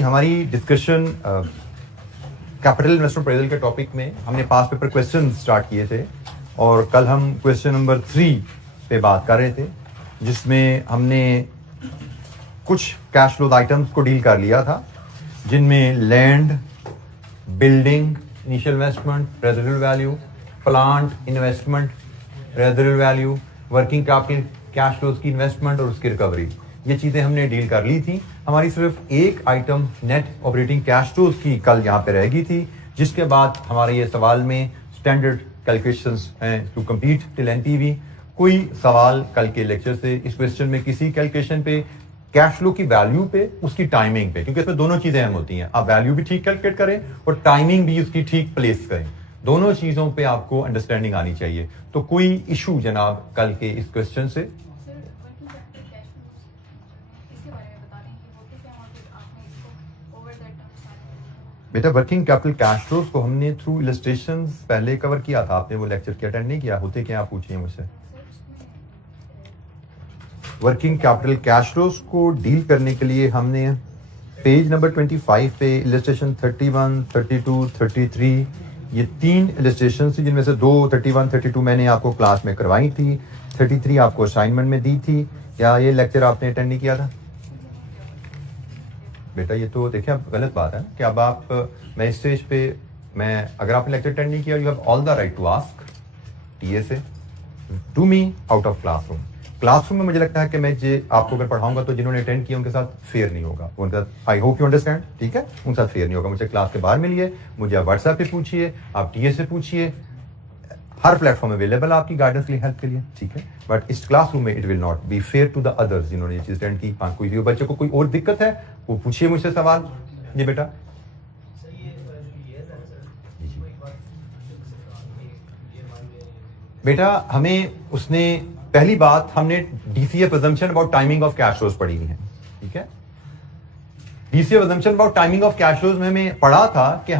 हमारी discussion capital investment appraisal के topic में हमने पास पेपर क्वेश्चन स्टार्ट किए थे और कल हम क्वेश्चन नंबर 3 पे बात कर रहे थे, जिसमें हमने कुछ कैश फ्लो आइटम्स को डील कर लिया था, जिनमें land, building, initial investment, residual value, plant investment, residual value, working capital, cash flows की इन्वेस्टमेंट और उसकी रिकवरी, ये चीजें हमने डील कर ली थी। हमारी सिर्फ एक item net operating cash flows की कल यहाँ पे रहेगी थी, जिसके बाद हमारे ये सवाल में स्टैंडर्ड कैलकुलेशंस हैं टू कंप्लीट टिल एनपीवी। कोई सवाल कल के लेक्चर से इस क्वेश्चन में किसी कैलकुलेशन पे, कैश फ्लो की वैल्यू पे, उसकी टाइमिंग पे, क्योंकि इसमें दोनों चीजें अहम होती हैं, आप वैल्यू भी ठीक कैलकुलेट करें और टाइमिंग भी उसकी ठीक प्लेस करें, दोनों चीजों पे आपको अंडरस्टैंडिंग आनी चाहिए। तो कोई इशू जनाब कल के इस क्वेश्चन से? बेटा वर्किंग कैपिटल कैश फ्लोज को हमने थ्रू इलस्ट्रेशंस पहले कवर किया था, आपने वो लेक्चर की अटेंड नहीं किया, होते क्या आप पूछिए मुझसे। वर्किंग कैपिटल कैश फ्लोज को डील करने के लिए हमने पेज नंबर 25 पे इलस्ट्रेशन 31, 32, 33, ये 3 इलस्ट्रेशन थी, जिनमें से 2 31, 32 मैंने आपको क्लास में करवाई थी, 33 आपको असाइनमेंट में दी थी। या ये लेक्चर आपने अटेंड नहीं किया था? बेटा ये तो देखिए आप गलत बात है कि अब आप मैं इस स्टेज पे अगर आपने लेक्चर अटेंड नहीं किया, you have all the right to ask TSA to me out of classroom. Classroom में मुझे लगता है कि मैं आपको अगर पढ़ाऊंगा तो जिन्होंने अटेंड किया उनके साथ फेयर नहीं होगा, उनके साथ आई होप यू अंडरस्टैंड, ठीक है, उनके साथ फेयर नहीं होगा। मुझे क्लास के बाहर मिलिए, मुझे आप व्हाट्सएप पे पूछिए, आप टीएसए पूछिए, हर प्लेटफॉर्म अवेलेबल है आपकी गाइडेंस के लिए, हेल्प के लिए, ठीक है। बट इस क्लासरूम में it will not be fair to the others जिन्होंने ये चीज अटेंड की। कोई बच्चे को कोई और दिक्कत है वो पूछिए मुझसे सवाल। जी बेटा बेटा हमें उसने पहली बात हमने DCF assumption about timing of cash flows पढ़ी हुई है, ठीक है। DCF assumption about timing of cash flows में हमें पढ़ा था कि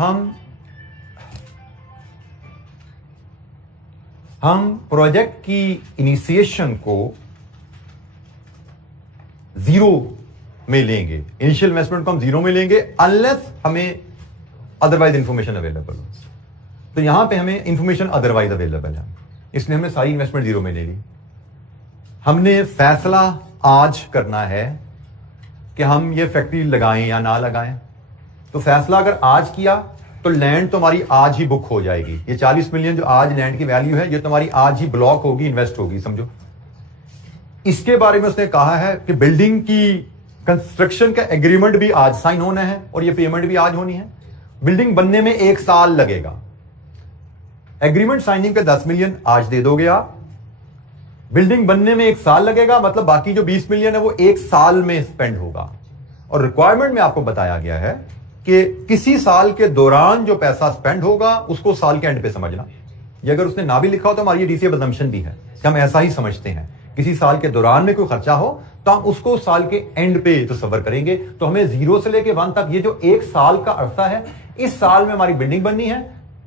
हम प्रोजेक्ट की इनिशिएशन को 0 में लेंगे, इनिशियल इन्वेस्टमेंट को हम 0 में लेंगे अनलेस हमें अदरवाइज इंफॉर्मेशन अवेलेबल हो। तो यहां पे हमें इंफॉर्मेशन अदरवाइज अवेलेबल है, इसलिए हमने सारी इन्वेस्टमेंट 0 में ले ली। हमने फैसला आज करना है कि हम ये फैक्ट्री लगाएं या ना लगाएं। तो फैसला अगर आज किया तो लैंड तो हमारी आज ही बुक हो जाएगी। ये 40 मिलियन जो आज लैंड की वैल्यू है, ये तुम्हारी आज ही ब्लॉक होगी, इन्वेस्ट होगी, समझो। इसके बारे में उसने कहा है कि बिल्डिंग की कंस्ट्रक्शन का एग्रीमेंट भी आज साइन होना है और ये पेमेंट भी आज होनी है। बिल्डिंग बनने में 1 साल लगेगा। एग्रीमेंट साइनिंग पे 10 मिलियन आज दे दोगे आप, बिल्डिंग बनने में 1 साल लगेगा, मतलब बाकी जो 20 मिलियन है वो 1 साल में स्पेंड होगा। और रिक्वायरमेंट में आपको बताया गया है कि किसी साल के दौरान जो पैसा स्पेंड होगा उसको साल के एंड पे समझना। ये अगर उसने ना भी लिखा हो तो हमारी ये डीसीएफ अजम्पशन भी है कि हम ऐसा ही समझते हैं, किसी साल के दौरान में कोई खर्चा हो तो हम उसको साल के एंड पे तस्वर करेंगे। तो हमें 0 से लेके 1 तक ये जो 1 साल का अरसा है, इस साल में हमारी बिल्डिंग बननी है,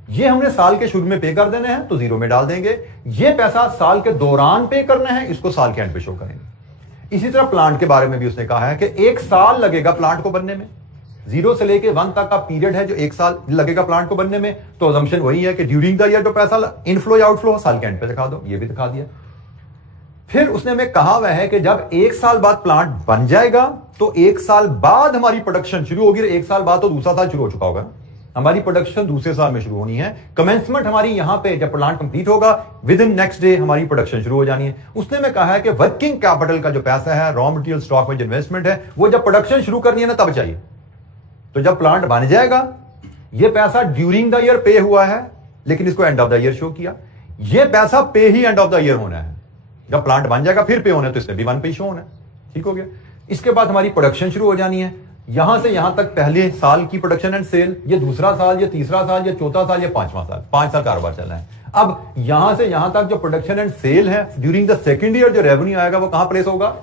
ये हमने साल के शुरू में पे कर देना है तो 0 में डाल देंगे। ये पैसा साल के दौरान पे करना है, इसको साल के एंड पे शो करेंगे। इसी तरह प्लांट के बारे में भी उसने कहा है कि 1 साल लगेगा प्लांट को बनने में। 0 से लेके 1 तक का पीरियड है जो 1 साल लगेगा प्लांट को बनने में। तो अजम्पशन वही है कि ड्यूरिंग द ईयर जो पैसा इनफ्लो या आउटफ्लो साल के एंड पे दिखा दो, ये भी दिखा दिया। फिर उसने हमें कहा हुआ है कि जब 1 साल बाद प्लांट बन जाएगा तो 1 साल बाद हमारी प्रोडक्शन शुरू होगी। 1 साल बाद तो दूसरा साल शुरू हो चुका होगा, हमारी प्रोडक्शन दूसरे साल में शुरू होनी है। कमेंसमेंट हमारी यहां पे जब प्लांट कंप्लीट होगा विद इन नेक्स्ट डे हमारी प्रोडक्शन शुरू हो जानी है। उसने हमें कहा है कि वर्किंग कैपिटल का जो पैसा है, रॉ मटेरियल स्टॉक में जो इन्वेस्टमेंट है, वो जब प्रोडक्शन शुरू करनी है ना तब चाहिए। तो जब प्लांट बन जाएगा, ये पैसा ड्यूरिंग द ईयर पे हुआ है लेकिन इसको end of the year show किया, ये पैसा पे ही एंड ऑफ द ईयर होना है। जब प्लांट बन जाएगा फिर पे होना है तो इसमें भी 1 पे शो होना है, ठीक हो गया। इसके बाद हमारी प्रोडक्शन शुरू हो जानी है। यहां से यहां तक पहले साल की प्रोडक्शन एंड सेल, ये दूसरा साल, ये तीसरा साल, ये चौथा साल, ये 5वां साल, 5 साल कारोबार चल रहा है। अब यहां से यहां तक जो प्रोडक्शन एंड सेल है, ड्यूरिंग द सेकंड ईयर जो रेवेन्यू आएगा वो कहां प्लेस होगा?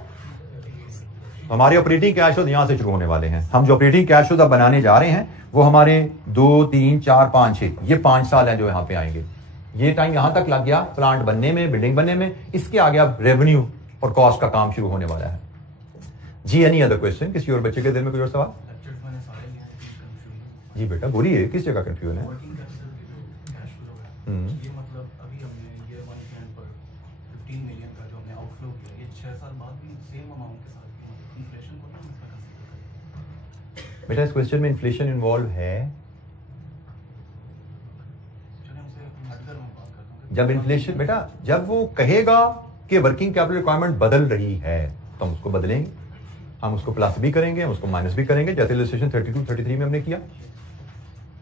हमारे ऑपरेटिंग कैश फ्लो यहां से शुरू होने वाले हैं। हम जो ऑपरेटिंग कैश फ्लो बनाने जा रहे हैं वो हमारे 2, 3, 4, 5, 6 ये 5 साल है जो यहां पे आएंगे। ये टाइम यहां तक लग गया प्लांट बनने में, बिल्डिंग बनने में। इसके आगे अब रेवेन्यू और कॉस्ट का काम शुरू होने वाला है। जी एनी अदर क्वेश्चन? किसी और बच्चे के दिल में कोई और सवाल? जी बेटा बोलिए, किस जगह कंफ्यूजन है? वर्किंग कैपिटल के जो कैश फ्लो है, ये मतलब अभी हमने ईयर 1 के एंड पर 15 मिलियन का जो हमने आउटफ्लो किया, ये 6 साल बाद भी सेम अमाउंट के साथ ही मतलब इन्फ्लेशन को ना इसका कंसीडर करें। बेटा इस क्वेश्चन में इन्फ्लेशन इन्वॉल्व है? चलिए हमसे हटकर मैं बात करता हूँ। जब इन्फ्लेशन बेटा जब वो कहेगा कि वर्किंग कैपिटल रिक्वायरमेंट बदल रही है तो हम उसको बदलेंगे, हम उसको प्लस भी करेंगे, हम उसको माइनस भी करेंगे, जैसे इलस्ट्रेशन 32 33 में हमने किया,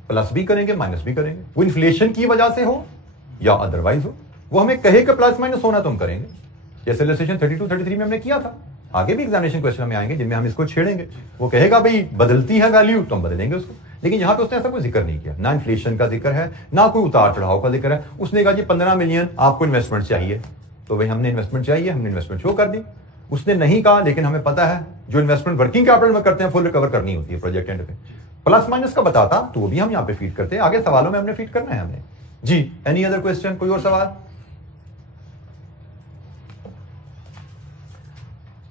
प्लस भी करेंगे माइनस भी करेंगे। वो इन्फ्लेशन की वजह से हो या अदरवाइज हो, वो हमें कहे कि प्लस माइनस होना तो हम करेंगे, जैसे इलस्ट्रेशन 32 33 में हमने किया था। आगे भी एग्जामिनेशन क्वेश्चन में आएंगे जिनमें हम इसको छेड़ेंगे। वो कहेगा भाई बदलती है वैल्यू तो हम बदलेंगे उसको, लेकिन यहां पे उसने ऐसा कोई जिक्र नहीं किया, ना इन्फ्लेशन का जिक्र है ना कोई उतार चढ़ाव का जिक्र है। उसने कहा जी 15 मिलियन आपको इन्वेस्टमेंट चाहिए, तो भाई हमने इन्वेस्टमेंट चाहिए, हमने इन्वेस्टमेंट शो कर दी। उसने नहीं कहा, लेकिन हमें पता है जो इन्वेस्टमेंट वर्किंग कैपिटल में करते हैं फुल रिकवर करनी होती है प्रोजेक्ट एंड पे। प्लस माइनस का बताता तो वो भी हम यहाँ पे फीड करते हैं, आगे सवालों में हमने फीड करना है हमने। जी एनी अदर क्वेश्चन, कोई और सवाल?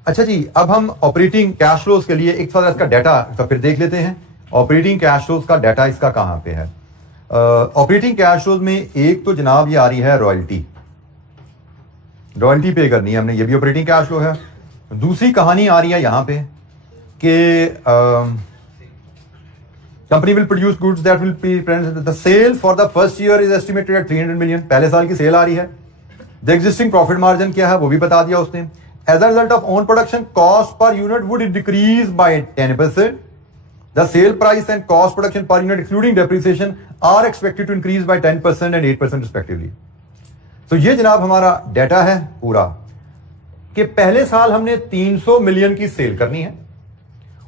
अच्छा जी, अब हम ऑपरेटिंग कैश फ्लोज के लिए एक थोड़ा इसका डाटा तो फिर देख लेते हैं। ऑपरेटिंग कैश फ्लोज का डाटा इसका कहां पे है? ऑपरेटिंग कैश फ्लोज में एक तो जनाब ये आ रही है रॉयल्टी, रॉयल्टी पे करनी है हमने, ये भी ऑपरेटिंग कैश फ्लो है। दूसरी कहानी आ रही है यहां पे कि company will produce goods that will be the sale for the first year is estimated at 300 million, पहले साल की सेल आ रही है। द एग्जिस्टिंग प्रॉफिट मार्जिन क्या है वो भी बता दिया उसने। As a result of own production cost per unit would decrease by 10%। The sale price and cost production per unit excluding depreciation are expected to increase by 10% and 8% respectively. तो ये जनाब हमारा डाटा है पूरा कि पहले साल हमने 300 मिलियन की सेल करनी है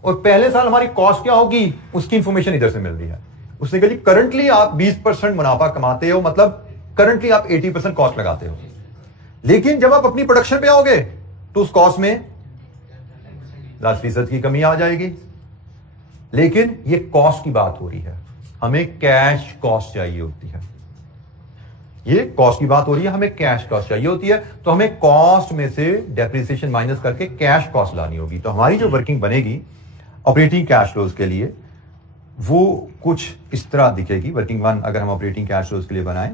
और पहले साल हमारी कॉस्ट क्या होगी उसकी इंफॉर्मेशन इधर से मिल रही है। उसने कहा जी करंटली आप 20% मुनाफा कमाते हो, मतलब करंटली आप 80% कॉस्ट लगाते हो, लेकिन जब आप अपनी प्रोडक्शन पे आओगे तो उस कॉस्ट में 10% की कमी आ जाएगी। लेकिन ये कॉस्ट की बात हो रही है, हमें कैश कॉस्ट चाहिए होती है, ये कॉस्ट की बात हो रही है, हमें कैश कॉस्ट चाहिए होती है। तो हमें कॉस्ट में से डेप्रिसिएशन माइनस करके कैश कॉस्ट लानी होगी। तो हमारी जो वर्किंग बनेगी ऑपरेटिंग कैश फ्लोज के लिए वो कुछ इस तरह दिखेगी। वर्किंग वन अगर हम ऑपरेटिंग कैश फ्लोज के लिए बनाएं,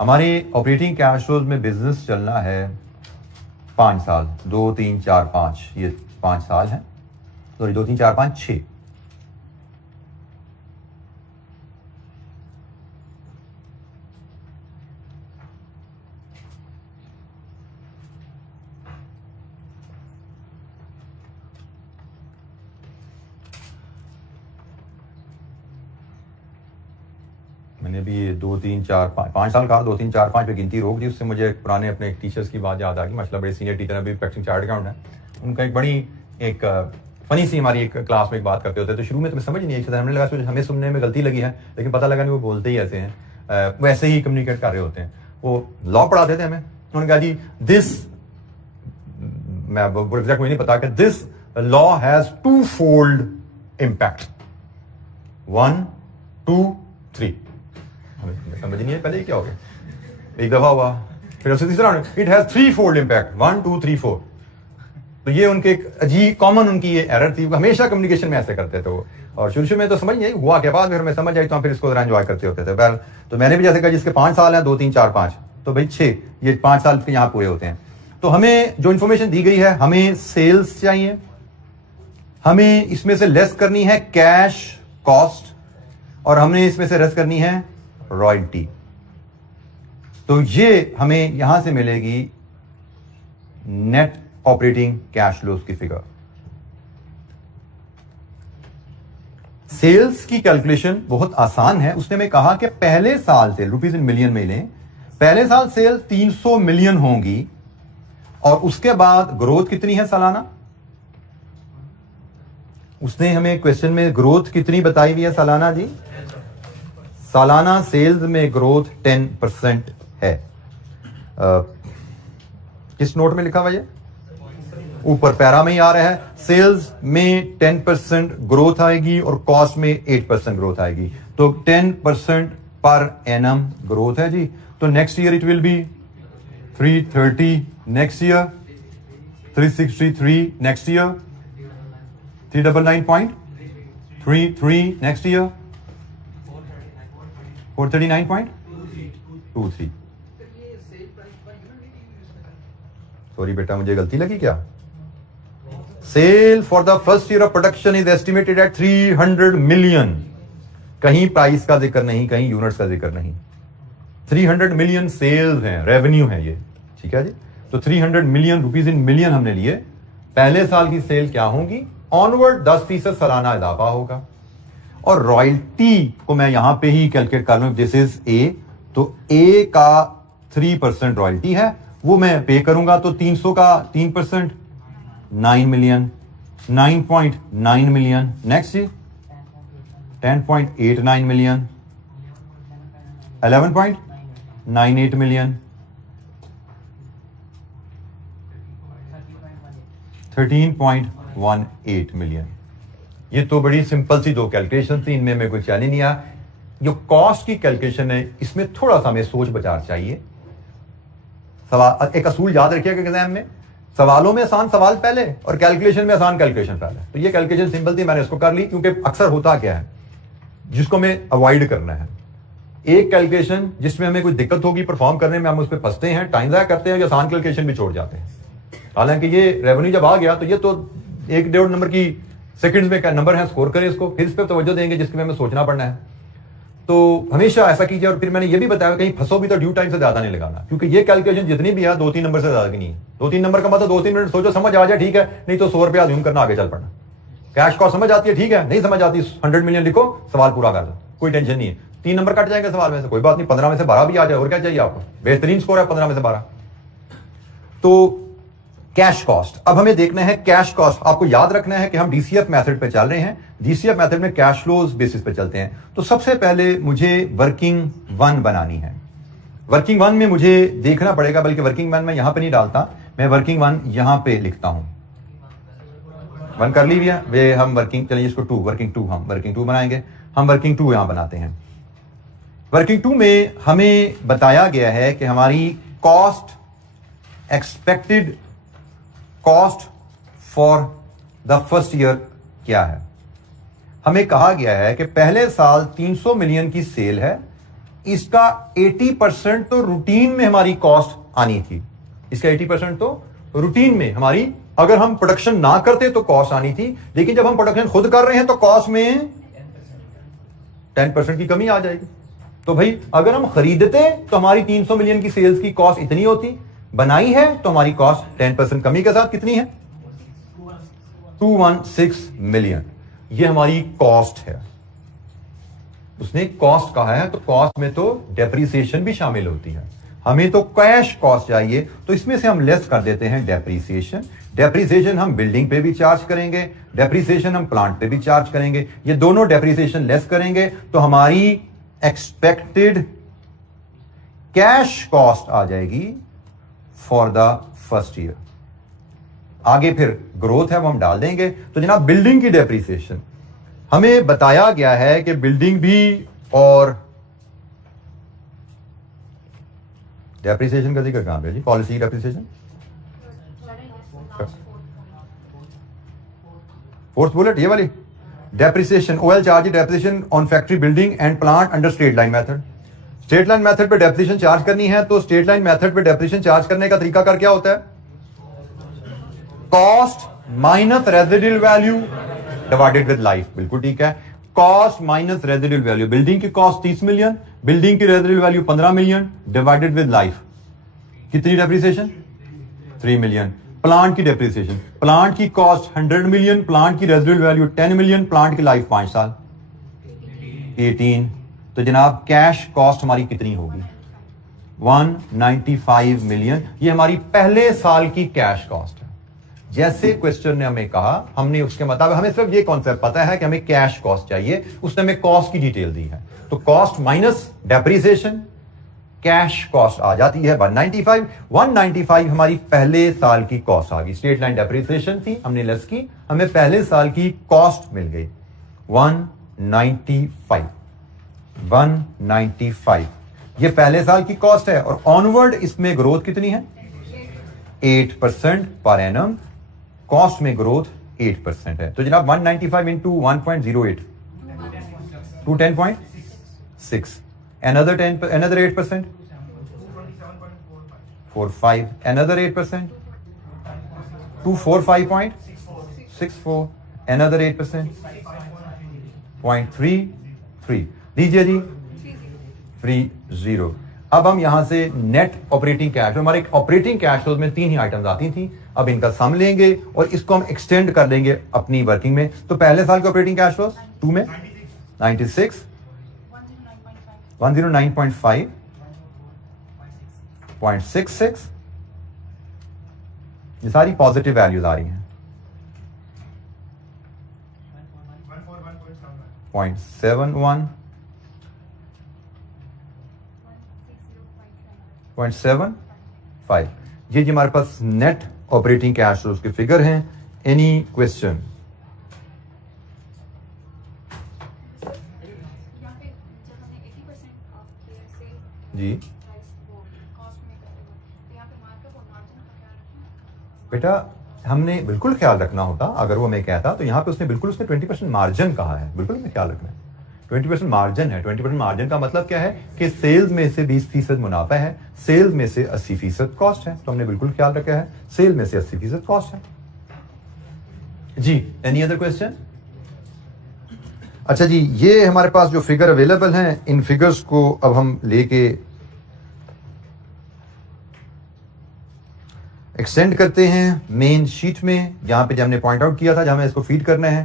हमारे ऑपरेटिंग कैश फ्लोज में बिजनेस चलना है 5 साल, 2 3 4 5, ये 5 साल है, सॉरी 2 3 4 5 6। मैंने भी 2 3 4 5 साल कहा, 2 3 4 5 पे गिनती रोक दी। उससे मुझे पुराने अपने टीचर्स की बात याद आ गई। माशाल्लाह बड़े सीनियर टीचर अभी प्रैक्टिसिंग चार्ट अकाउंट है, उनका एक बड़ी एक फनी सी हमारी एक क्लास में एक बात करते होते, तो शुरू में तो मैं समझ नहीं आई, हमने लगा हमें सुनने में गलती लगी है, लेकिन पता लगा नहीं वो बोलते ही ऐसे हैं, वैसे ही कम्युनिकेट कर रहे होते हैं। वो लॉ पढ़ाते थे हमें, उन्होंने कहा जी दिस, मैं एग्जैक्ट मुझे नहीं पता कि this law has 2 fold impact, 1 2 3। समझ नहीं है पहले क्या हो गया, एक दफा हुआ, फिर उससे तीसरा इट हैज 3 फोल्ड इम्पैक्ट, 1 2 3 4। तो ये उनके एक अजीब कॉमन उनकी ये एरर थी, हमेशा कम्युनिकेशन में ऐसे करते थे वो। और शुरू में तो समझ नहीं हुआ के बाद फिर हमें समझ आई, तो हम फिर इसको एंजॉय करते होते थे। बहरहाल तो मैंने भी जैसे कहा जिसके 5 साल हैं 2 3 4 5, तो भाई 6, ये 5 साल के यहाँ पूरे होते हैं। तो हमें जो इंफॉर्मेशन दी गई है, हमें सेल्स चाहिए, हमें इसमें से लेस करनी है कैश कॉस्ट, और हमने इसमें से लेस करनी है रॉयल्टी। तो ये हमें यहां से मिलेगी नेट ऑपरेटिंग कैश फ्लोज की फिगर। सेल्स की कैलकुलेशन बहुत आसान है। उसने हमें कहा कि पहले साल से रुपीज इन मिलियन में लें, पहले साल सेल 300 मिलियन होंगी और उसके बाद ग्रोथ कितनी है सालाना। उसने हमें क्वेश्चन में ग्रोथ कितनी बताई हुई है सालाना जी? सालाना सेल्स में ग्रोथ 10% है। किस नोट में लिखा हुआ ये? ऊपर पैरा में ही आ रहा है। सेल्स में 10% ग्रोथ आएगी और कॉस्ट में 8% ग्रोथ आएगी, तो 10% पर एनम ग्रोथ है जी। तो next year it will be 330, next year 363, next year 399.33, next year 439.23। Sorry बेटा, मुझे गलती लगी क्या? Sale for the first year of production is estimated at 300 million. कहीं प्राइस का जिक्र नहीं, कहीं यूनिट्स का जिक्र नहीं। 300 मिलियन सेल्स हैं, रेवेन्यू है ये, ठीक है जी। तो 300 मिलियन रुपीज इन मिलियन हमने लिए। पहले साल की सेल क्या होगी? ऑनवर्ड 10% सालाना इजाफा होगा। और रॉयल्टी को मैं यहां पे ही कैलकुलेट कर लूं, दिस इज ए, तो ए का 3% रॉयल्टी है, वो मैं पे करूंगा। तो 300 का 3% 9 मिलियन, 9.9 मिलियन। नेक्स्ट जी 10.89 मिलियन, 11.98 मिलियन, 13.18 मिलियन। ये तो बड़ी सिंपल सी दो कैलकुलेशन थी, इनमें मैं कोई चैलेंज नहीं आया। जो कॉस्ट की कैलकुलेशन है, इसमें थोड़ा सा हमें सोच विचार चाहिए। सवाल एक असूल याद रखिएगा एग्जाम में, सवालों में आसान सवाल पहले और कैलकुलेशन में आसान कैलकुलेशन पहले। तो ये कैलकुलेशन सिंपल थी, मैंने इसको कर ली, क्योंकि अक्सर होता क्या है जिसको हमें अवॉइड करना है, एक कैलकुलेशन जिसमें हमें कोई दिक्कत होगी परफॉर्म करने में, हम उस पर फंसते हैं, टाइम ज़ाया करते हैं, या आसान कैलकुलेशन भी छोड़ जाते हैं। हालांकि ये रेवेन्यू जब आ गया तो ये तो 1-1.5 नंबर की सेकंड्स में क्या नंबर है, स्कोर करें इसको, फिर इस पर तवज्जो देंगे जिसके में हमें सोचना पड़ना है। तो हमेशा ऐसा कीजिए। और फिर मैंने ये भी बताया कहीं फंसो भी तो ड्यू टाइम से ज्यादा नहीं लगाना, क्योंकि ये कैलकुलेशन जितनी भी है 2-3 नंबर से ज्यादा की नहीं है। 2-3 नंबर का मतलब 2-3 मिनट सोचो, समझ आ जाए ठीक है, नहीं तो 100 रुपया अज्यूम करना, आगे चल पड़ना। कैश कॉस्ट समझ आती है ठीक है, नहीं समझ आती 100 मिलियन लिखो, सवाल पूरा कर दो, कोई टेंशन नहीं है। 3 नंबर कट जाएंगे सवाल में से, कोई बात नहीं, 15 में से 12 भी आ जाए, और क्या चाहिए आपको, बेहतरीन स्कोर है 15 में से 12। तो कैश कॉस्ट, अब हमें देखना है कैश कॉस्ट। आपको याद रखना है कि हम डीसीएफ मेथड पे चल रहे हैं, डीसीएफ मेथड में कैश फ्लोज बेसिस पे चलते हैं। तो सबसे पहले मुझे वर्किंग वन बनानी है। वर्किंग वन में मुझे देखना पड़ेगा, बल्कि वर्किंग वन में यहां पे नहीं डालता, मैं वर्किंग वन यहां पे लिखता हूं। वन कर ली भैया वे, हम वर्किंग, चलिए इसको 2, वर्किंग 2, हम वर्किंग 2 बनाएंगे। हम वर्किंग 2 यहां बनाते हैं। वर्किंग 2 में हमें बताया गया है कि हमारी cost, expected cost for the first year क्या है। हमें कहा गया है कि पहले साल 300 मिलियन की सेल है, इसका 80% तो रूटीन में हमारी कॉस्ट आनी थी। इसका 80% तो रूटीन में हमारी, अगर हम प्रोडक्शन ना करते तो कॉस्ट आनी थी, लेकिन जब हम प्रोडक्शन खुद कर रहे हैं तो कॉस्ट में 10% की कमी आ जाएगी। तो भाई अगर हम खरीदते तो हमारी 300 मिलियन की सेल्स की कॉस्ट इतनी होती, बनाई है तो हमारी कॉस्ट 10% कमी के साथ कितनी है, 216 मिलियन। ये हमारी कॉस्ट है। उसने कॉस्ट कहा है, तो कॉस्ट में तो डेप्रिसिएशन भी शामिल होती है। हमें तो कैश कॉस्ट चाहिए, तो इसमें से हम लेस कर देते हैं डेप्रिसिएशन। डेप्रिसिएशन हम बिल्डिंग पे भी चार्ज करेंगे, डेप्रिसिएशन हम प्लांट पे भी चार्ज करेंगे। ये दोनों डेप्रिसिएशन लेस करेंगे तो हमारी एक्सपेक्टेड कैश कॉस्ट आ जाएगी फॉर द फर्स्ट ईयर। आगे फिर ग्रोथ है वो हम डाल देंगे। तो जनाब बिल्डिंग की डेप्रिसिएशन हमें बताया गया है कि बिल्डिंग भी और डेप्रिसिएशन का जिक्र कहां पे जी, पॉलिसी डेप्रिसिएशन 4th बुलेट ये वाली depreciation, OL charge depreciation on factory building and plant under straight line method. Straight line method पे डेप्रिसिएशन चार्ज करनी है, तो स्ट्रेट लाइन मेथड पे डेप्रिसिएशन चार्ज करने का तरीका कर क्या होता है, cost minus residual value divided with life. बिल्कुल ठीक है, cost minus residual value. Building की कॉस्ट 30 मिलियन, बिल्डिंग की residual value 15 million divided with life, कितनी डेप्रिसिएशन 3 मिलियन। प्लांट की डेप्रिसिएशन, प्लांट की कॉस्ट 100 मिलियन, प्लांट की रेजिडुअल वैल्यू 10 मिलियन, प्लांट की लाइफ 5 साल 18। तो जनाब कैश कॉस्ट हमारी कितनी होगी, 195 मिलियन। ये हमारी पहले साल की कैश कॉस्ट है। जैसे क्वेश्चन ने हमें कहा, हमने उसके मुताबिक, हमें सिर्फ ये कॉन्सेप्ट पता है कि हमें कैश कॉस्ट चाहिए, उसने हमें कॉस्ट की डिटेल दी है। तो cost minus depreciation, cash cost आ जाती है 195। 195 हमारी पहले साल की कॉस्ट आ गई। स्ट्रेट लाइन डेप्रिसिएशन थी, हमने लेस की, हमें पहले साल की कॉस्ट मिल गई 195। 195 ये पहले साल की कॉस्ट है, और ऑनवर्ड इसमें ग्रोथ कितनी है, 8% पर एनम। कॉस्ट में ग्रोथ 8% है। तो जनाब 195 इंटू 1.08 210.6 another 8%, 45, another 8%, 245.64, another 8%, 0.33, दीजिए जी 30। अब हम यहां से नेट ऑपरेटिंग कैश, हमारे ऑपरेटिंग कैश फ्लो में 3 ही आइटम्स आती थी, अब इनका सम लेंगे और इसको हम एक्सटेंड कर देंगे अपनी वर्किंग में। तो पहले साल के ऑपरेटिंग कैश फ्लो 2 में 96, 109.5, 0.66, ये सारी पॉजिटिव वैल्यूज आ रही हैं, 0.71, 0.75, ये जी हमारे पास नेट ऑपरेटिंग कैश फ्लोज के फिगर हैं। Any question? जी बेटा हमने बिल्कुल ख्याल रखना होता, अगर वो मैं कहता तो यहाँ पे उसने बिल्कुल उसने 20% मार्जिन कहा है, बिल्कुल हमें ख्याल रखना है। 20% मार्जिन है। 20% मार्जिन का मतलब क्या है कि सेल्स में से 20% मुनाफा है, सेल्स में से 80% कॉस्ट है, तो हमने बिल्कुल ख्याल रखा है सेल में से 80% कॉस्ट है। जी एनी अदर क्वेश्चन? अच्छा जी, ये हमारे पास जो फिगर अवेलेबल हैं, इन फिगर्स को अब हम लेके एक्सटेंड करते हैं मेन शीट में, जहां पे हमने पॉइंट आउट किया था, जहां हमें इसको फीड करना है।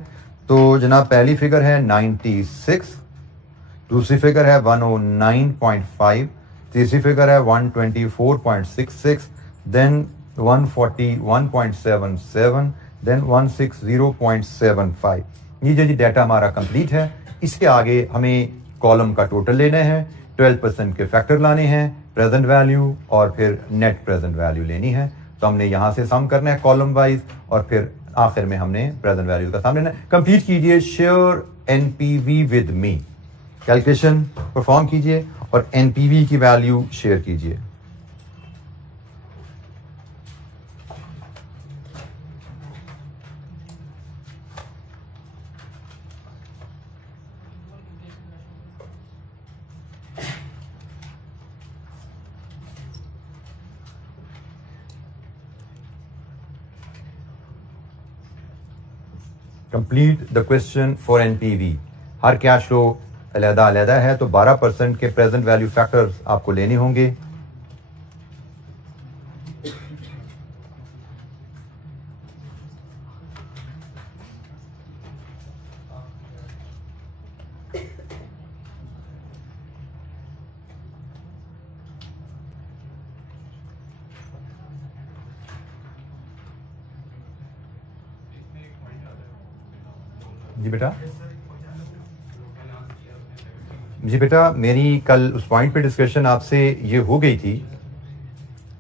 तो जनाब पहली फिगर है 96, दूसरी फिगर है 109.5, तीसरी फिगर है 124.66, देन 141.77, देन 160.75। ये जो डाटा हमारा कंप्लीट है, इसके आगे हमें कॉलम का टोटल लेना है, 12% के फैक्टर लाने हैं, प्रेजेंट वैल्यू और फिर नेट प्रेजेंट वैल्यू लेनी है। तो हमने यहां से सम करना है कॉलम वाइज और फिर आखिर में हमने प्रेजेंट वैल्यू का सम लेना है। कंप्लीट कीजिए share NPV with me, calculation perform कीजिए और एनपीवी की वैल्यू शेयर कीजिए। Complete the question for NPV. Her cash flow अलग-अलग है, तो 12% के प्रेजेंट वैल्यू फैक्टर्स आपको लेने होंगे। जी बेटा, जी बेटा, मेरी कल उस पॉइंट पे डिस्कशन आपसे ये हो गई थी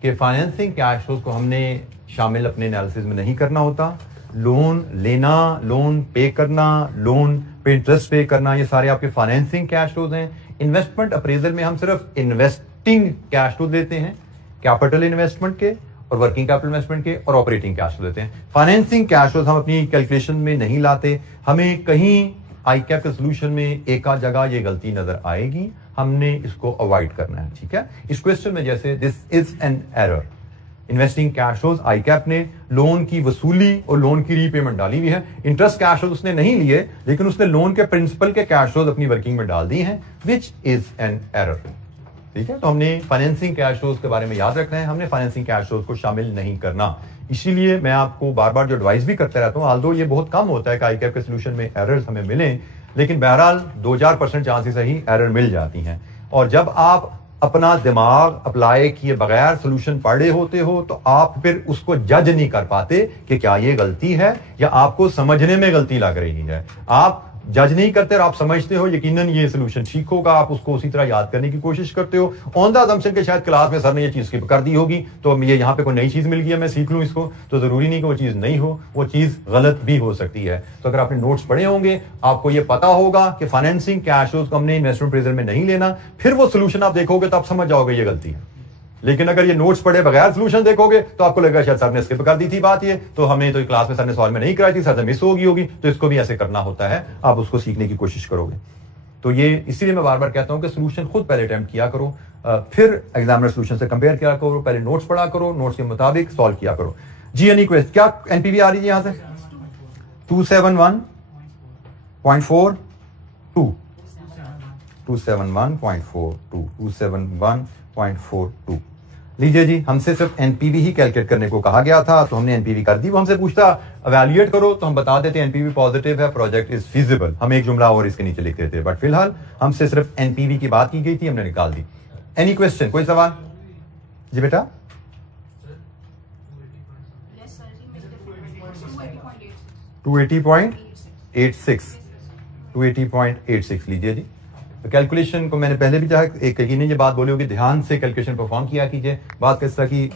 कि फाइनेंसिंग कैश फ्लोज को हमने शामिल अपने एनालिसिस में नहीं करना होता। लोन लेना, लोन पे करना, लोन पे इंटरेस्ट पे करना, ये सारे आपके फाइनेंसिंग कैश फ्लोज हैं। इन्वेस्टमेंट अप्रेजल में हम सिर्फ इन्वेस्टिंग कैश फ्लो देते हैं, कैपिटल इन्वेस्टमेंट के और वर्किंग कैपिटल इन्वेस्टमेंट के और ऑपरेटिंग कैश फ्लो देते हैं। फाइनेंसिंग कैश फ्लोज हम अपनी कैलकुलेशन में नहीं लाते। हमें कहीं आईकैप के सोल्यूशन में एक आध जगह ये गलती नजर आएगी, हमने इसको अवॉइड करना है, ठीक है। इस क्वेश्चन में जैसे this is an error, investing cash flows आईकैप ने लोन की वसूली और लोन की रीपेमेंट डाली हुई है। इंटरेस्ट कैश फ्लोज उसने नहीं लिए, लेकिन उसने लोन के प्रिंसिपल के कैश फ्लोज अपनी वर्किंग में डाल दी हैं, विच इज एन एरर, ठीक है। तो हमने फाइनेंसिंग कैश फ्लोज के बारे में याद रखना है, हमने फाइनेंसिंग कैश फ्लोज को शामिल नहीं करना। इसीलिए मैं आपको बार बार जो एडवाइस भी करता रहता हूं, आल्दो ये बहुत कम होता है कि आईकैप के सोल्यूशन में एरर्स हमें मिले, लेकिन बहरहाल 2000% चांसेस ही एरर मिल जाती हैं। और जब आप अपना दिमाग अप्लाई किए बगैर सोल्यूशन पढ़े होते हो, तो आप फिर उसको जज नहीं कर पाते कि क्या ये गलती है या आपको समझने में गलती लग रही है। आप जज नहीं करते और आप समझते हो यकीनन ये सोल्यूशन ठीक होगा, आप उसको उसी तरह याद करने की कोशिश करते हो ऑन द अजम्पशन के शायद क्लास में सर ने ये चीज स्किप कर दी होगी, तो अब ये यहाँ पे कोई नई चीज मिल गई है, मैं सीख लूं इसको। तो जरूरी नहीं कि वो चीज नहीं हो, वो चीज गलत भी हो सकती है। तो अगर आपने नोट्स पढ़े होंगे, आपको ये पता होगा कि फाइनेंसिंग कैश फ्लोज को हमने इन्वेस्टमेंट अप्रेजल में नहीं लेना, फिर वो सोल्यूशन आप देखोगे तो आप समझ जाओगे ये गलती है। लेकिन अगर ये नोट्स पढ़े बगैर सोल्यूशन देखोगे तो आपको लगेगा शायद सर ने स्किप कर दी थी बात, ये तो हमें तो क्लास में सर ने सॉल्व में नहीं कराई थी, सर से मिस होगी। तो इसको भी ऐसे करना होता है, आप उसको सीखने की कोशिश करोगे। तो ये इसीलिए मैं बार बार कहता हूं कि सोल्यूशन खुद पहले अटेम्प्ट किया करो, फिर एग्जामिनर सोल्यूशन से कंपेयर किया करो, पहले नोट्स पढ़ा करो, नोट्स के मुताबिक सॉल्व किया करो जी। Any question? क्या एनपीवी आ रही है यहां से? 271.42 271.42 लीजिए जी। हमसे सिर्फ एनपीवी ही कैलकुलेट करने को कहा गया था, तो हमने एनपीवी कर दी। वो हमसे पूछता एवेल्युएट करो, तो हम बता देते एनपीवी पॉजिटिव है, प्रोजेक्ट इज फीजिबल, हम एक जुमला और इसके नीचे लिख देते। बट फिलहाल हमसे सिर्फ एनपीवी की बात की गई थी, हमने निकाल दी। Any question? कोई सवाल जी बेटा? 280.86 लीजिए जी। तो कैलकुलेशन को मैंने पहले भी एक यकीन ये बात बोली होगी, ध्यान से कैलकुलेशन परफॉर्म किया कीजिए। बात किस तरह की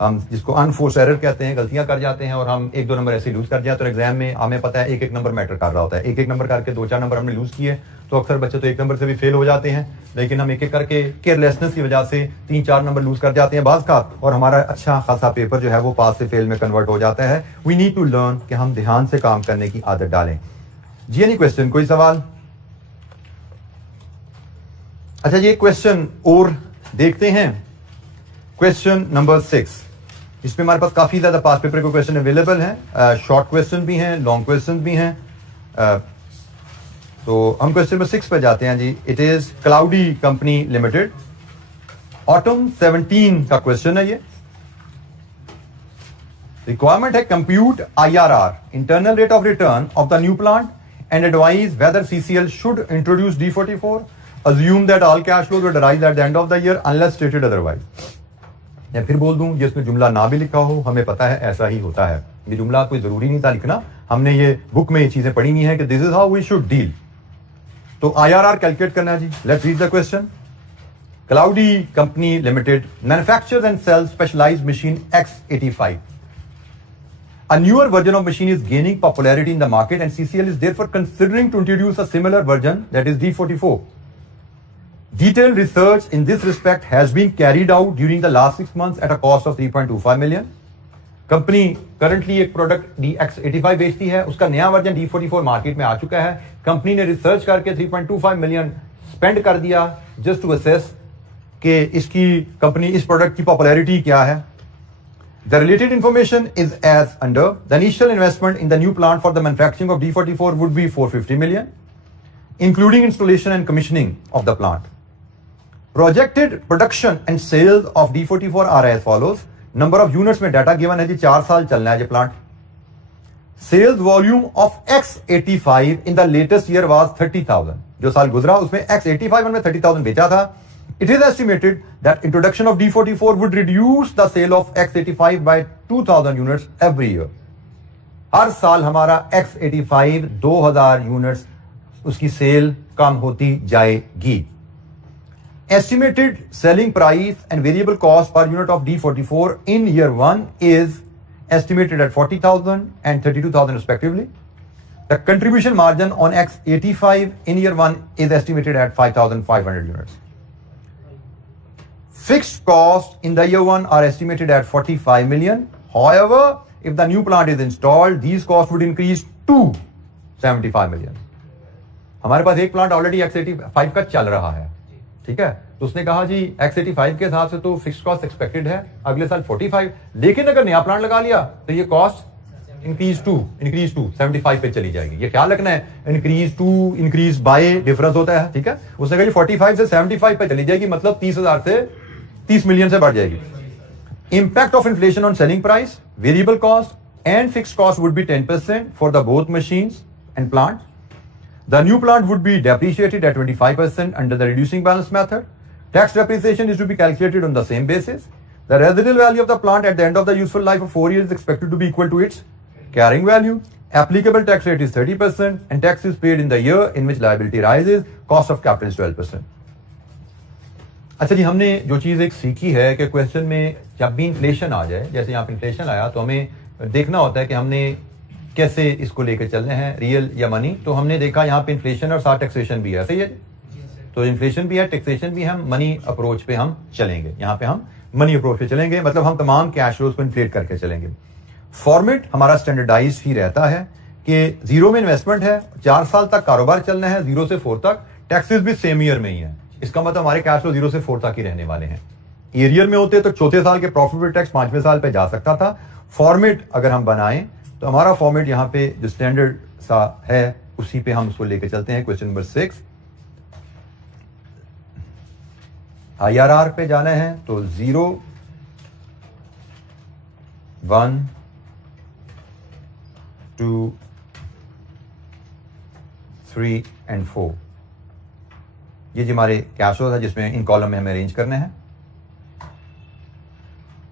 हम जिसको अनफोर्स एरर कहते हैं, गलतियां कर जाते हैं और हम 1-2 नंबर ऐसे लूज कर जाते हैं। तो एग्जाम में हमें पता है एक नंबर मैटर कर रहा होता है, एक नंबर करके 2-4 नंबर हमने लूज किए, तो अक्सर बच्चे तो 1 नंबर से भी फेल हो जाते हैं। लेकिन हम एक करके केयरलेसनेस की वजह से 3-4 नंबर लूज कर जाते हैं बाज का, और हमारा अच्छा खासा पेपर जो है वो पास से फेल में कन्वर्ट हो जाता है। वी नीड टू लर्न कि हम ध्यान से काम करने की आदत डालें जी। Any question? कोई सवाल? अच्छा, ये क्वेश्चन और देखते हैं। क्वेश्चन नंबर 6, इसमें हमारे पास काफी ज्यादा पास पेपर के क्वेश्चन अवेलेबल हैं, शॉर्ट क्वेश्चन भी हैं, लॉन्ग क्वेश्चन भी हैं। तो हम क्वेश्चन नंबर 6 पे जाते हैं जी। It is cloudy company limited, autumn 17 का क्वेश्चन है ये। रिक्वायरमेंट है compute IRR, internal rate of return of the new plant, and advise whether CCL should introduce D44, assume that all cash flows will arise at the end of the year unless stated otherwise। या फिर बोल दूं, जिसमें जुमला ना भी लिखा हो, हमें पता है ऐसा ही होता है। ये जुमला कोई जरूरी नहीं था लिखना, हमने ये बुक में ये चीजें पढ़ी हुई हैं कि this is how we should deal. तो IRR कैलकुलेट करना है जी। Let's read the question. Cloudy company limited manufactures and sells specialized machine X85। A newer version of machine is gaining popularity in the market and CCL is therefore considering to introduce a similar version, that is D44. Detailed research in this respect has been carried out during the last 6 months at a cost of 3.25 million. Company currently एक product DX85 बेचती है, उसका नया version D44 market में आ चुका है। Company ने research करके 3.25 मिलियन स्पेंड कर दिया जस्ट टू असेस कि इसकी कंपनी इस प्रोडक्ट की पॉपुलैरिटी क्या है। The related information is as under. The initial investment in the new plant for the manufacturing of D44 would be 450 million, including installation and commissioning of the plant. Projected production and sales of D44 are as follows. Number of units में data given है जी, 4 साल चलना है ये plant. Sales volume of X85 in the latest year was 30,000। जो साल गुजरा उसमें X85 में 30,000 बेचा था। It is estimated that introduction of D44 would reduce the sale of X85 by 2,000 units every year। हर साल हमारा X85 2,000 यूनिट्स उसकी सेल कम होती जाएगी। Estimated selling price and variable cost per unit of D44 in year 1 is estimated at 40,000 and 32,000 respectively. The contribution margin on X85 in year 1 is estimated at 5,500 units. Fixed costs in the year 1 are estimated at 45 million. However, if the new plant is installed, these costs would increase to 75 million. हमारे पास एक plant already X85 का चल रहा है, ठीक है। तो उसने कहा जी X85 के हिसाब से तो फिक्स्ड कॉस्ट एक्सपेक्टेड है अगले साल 45, लेकिन अगर नया प्लांट लगा लिया तो ये कॉस्ट इंक्रीज टू 75 पे चली जाएगी। ये ख्याल रखना है, इंक्रीज बाय डिफरेंस होता है, ठीक है। उसने कहा जी 45 से 75 पे चली जाएगी, मतलब 30,000 से 30 मिलियन से बढ़ जाएगी। Impact of inflation on selling price, variable cost and fixed cost would be 10% for the both machines and plants. The new plant would be depreciated at 25% under the reducing balance method. Tax depreciation is to be calculated on the same basis. The residual value of the plant at the end of the useful life of 4 years is expected to be equal to its carrying value. Applicable tax rate is 30% and tax is paid in the year in which liability rises. Cost of capital is 12%. अच्छा जी, हमने जो चीज़ एक सीखी है कि question में जब भी इन्फ्लेशन आ जाए, जैसे यहाँ पे इन्फ्लेशन आया, तो हमें देखना होता है कि हमने कैसे इसको लेकर चलने हैं, रियल या मनी। तो हमने देखा यहाँ पे इन्फ्लेशन और साथ टैक्सेशन भी है, सही है। तो इन्फ्लेशन भी है, टैक्सेशन भी है, हम मनी अप्रोच पे हम चलेंगे। यहाँ पे हम मनी अप्रोच पे चलेंगे, मतलब हम तमाम कैश फ्लोज को इन्फ्लेट करके चलेंगे। फॉर्मेट हमारा स्टैंडर्डाइज ही रहता है कि जीरो में इन्वेस्टमेंट है, 4 साल तक कारोबार चलना है, 0 से 4 तक। टैक्सेस भी सेम ईयर में ही है। इसका मतलब हमारे कैश फ्लो 0 से 4 तक ही रहने वाले हैं। ईयर में होते तो चौथे साल के प्रॉफिट बिफोर टैक्स 5वें साल पे जा सकता था। फॉर्मेट अगर हम बनाएं तो हमारा फॉर्मेट यहाँ पे जो स्टैंडर्ड सा है उसी पे हम उसको लेके चलते हैं। क्वेश्चन नंबर 6, IRR पे जाना है तो 0, 1, 2, 3 एंड 4, ये जो हमारे कैश फ्लो है जिसमें इन कॉलम में हमें अरेंज करने हैं।